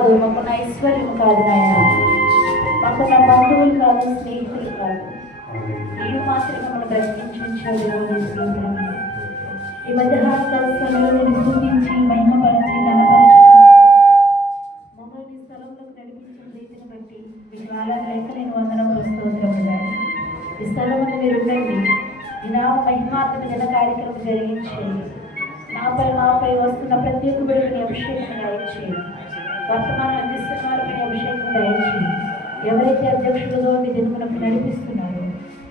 మాకున్న ఐశ్వర్యం కాదు నాయన, మాకున్న బంధువులు కాదు, స్నేహితులు కాదు, నీవు మాత్రమే మనం బ్రతికించాలి. ఈ మధ్యాహ్న సమయంలో నేను స్తుతించి మహిమపరిచి మమ్మల్ని స్థలంలోకి నడిపించిన రీతిని బట్టి మీకు ఆరాధన నేను వందనములు స్తోత్రములు. ఈ స్థలంలో మీరు ఉండండి, ఈ నా మహిమాత్మ జన కార్యక్రమం జరిగించేయండి. నాపై వస్తున్న ప్రతి ఒక్క బిడ్డని అభిషేకం దయచేయండి. వర్తమానం అందిస్తున్నారు కానీ అభిషేకం దయచేయండి. ఎవరైతే అధ్యక్షులుగా ఉండి జన్మలకు నడిపిస్తున్నారో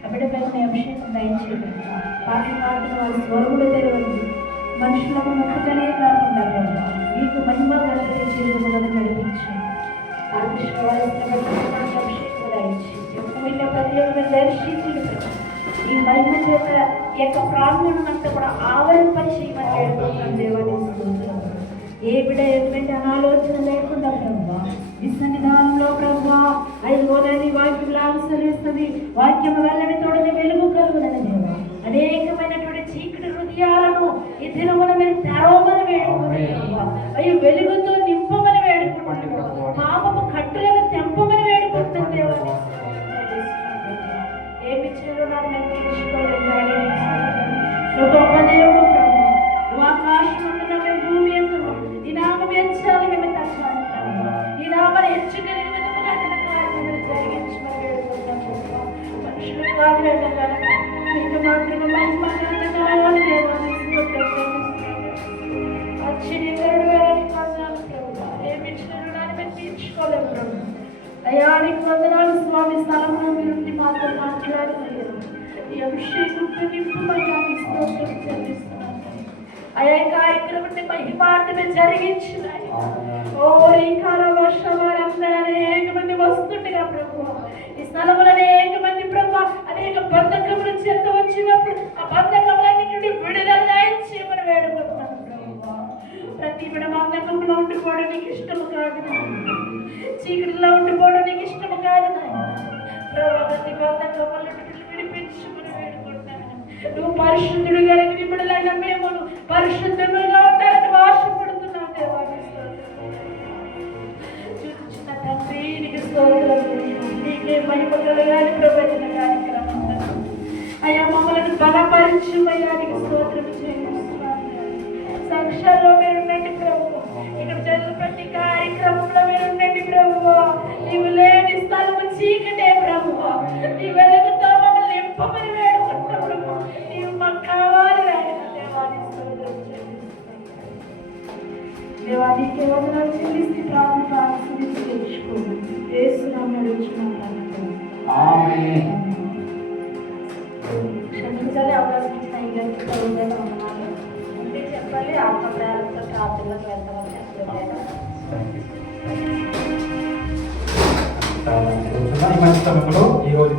అబిడపై అభిషేకం దయచేయండి. పాటి మాటను వారి స్వరములు తెరవండి. మనుషులకు నొప్పుగానే కాకుండా మీకు మహిమ గణపతి నడిపించండి. అభిషేకం దయచేయండి. ప్రతి ఒక్కరిని దర్శించిన ఈ మహిమ చేత యొక్క ప్రాంగణం అంతా కూడా ఆవరింపని చేయమని వేడుకుంటున్నాను. దేవాలయం ఏ బిడ్డ ఎటువంటి అనాలోచన లేకుండా ప్రభు ఈ సన్నిధానంలో ప్రభు 5 రోజులని వాక్యం అనుసరిస్తుంది. వాక్యం వెళ్ళని తోడని వెలుగు కలుగునని దేవ అనేకమైనటువంటి చీకటి హృదయాలను ఈ దినమున మీరు తెరవమని వేడుకుంటున్నాను. అయ్యో వెలుగుతో నింపమని వేడుకుంటున్నాను. పాపము కట్టులను తెంపమని వేడుకుంటున్నాను. దేవాలయం ఏమి చేయాలో మేము తెలుసుకోలేదు. నువ్వు గొప్ప దేవుడు ప్రభు, నువ్వు ఆకాశం ఉంటున్నా మేము భూమి ఎందుకు ఈ నామం ఎంచాలి. మేము తగ్గాలి ఈ నామని ఎంచుకునే విధముగా తన కార్యక్రమం జరిగించమని వేడుకుంటున్నాం. మనుషులు కాదు మీకు మాత్రమే మహిమని ఆశ్చర్యకరుడు వేలని పొందాలి ప్రభు. ఏమి చేయాలని మేము తీర్చుకోలేము ప్రభు. దయానికి వందనాలు స్వామి. స్థలంలో మీరు మాతో మాట్లాడలేదు. ఈ అభిషేకం అయ్యా కార్యక్రమాన్ని మహిమాటమే జరిగించినాయి. అనేక మంది వస్తుండగా ప్రభు ఈ స్థలంలో అనేక మంది ప్రభు అనేక బంధకముల చేత వచ్చినప్పుడు ఆ బంధకములన్నీ నుండి విడుదల చేయమని వేడుకుంటున్నాను ప్రభు. ప్రతి విడ బంధకంలో ఉండిపోవడం నీకు ఇష్టము కాదు, చీకటిలో ఉండిపోవడం నీకు ఇష్టము కాదు. ప్రతి బంధకముల నుండి విడిపించమని వేడుకుంటున్నాను. నువ్వు పరిశుద్ధుడు గారికి నిబుడలైన మేము పరిశుద్ధముగా ఉండాలని ఆశపడుతున్నాం. చూచిన తండ్రి నీకు స్తోత్రం. నీకే మహిమ కలగాలి ప్రవచన కార్యక్రమం. అయ్యా మమ్మల్ని బలపరిచమయ్యా నీకు స్తోత్రం చేస్తున్నాను. సాక్షాల్లో మీరు ఉండండి ప్రభు. ఇక్కడ జరిగిన ప్రతి కార్యక్రమంలో మీరు ఉండండి ప్రభు. నీవు లేని స్థలము చీకటే ప్రభు. నీ వెలుగుతో మమ్మల్ని నింపమని వేడుకుంటాం ప్రభు. నీవు మాకు కావాలి. దేవానికి వందనాలు చెల్లిస్తే ప్రార్థన ఆశీర్వదించి తెచ్చుకోండి. యేసునామములో క్షమించాలి. అవకాశం ఇచ్చిన ఈ గంటకి ప్రభుత్వం వందనాలు. ఉంటే చెప్పాలి. ఆత్మప్రేరణతో ప్రార్థనలకు వెళ్తామని ఈ మంచి సమయంలో ఈరోజు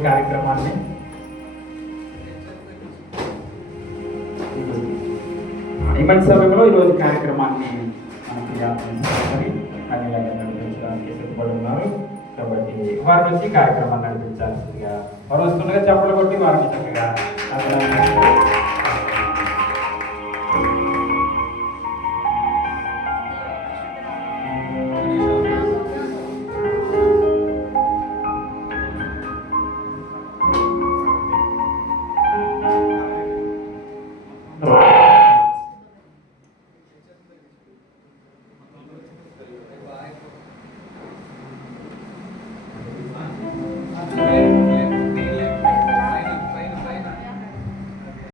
కార్యక్రమాన్ని మనకు నడిపించడానికి సిద్ధపడి ఉన్నారు. కాబట్టి వారి నుంచి కార్యక్రమాన్ని నడిపించాల్సిందిగా వారు వస్తుండగా చెప్పలు కొట్టి వారికి చక్కగా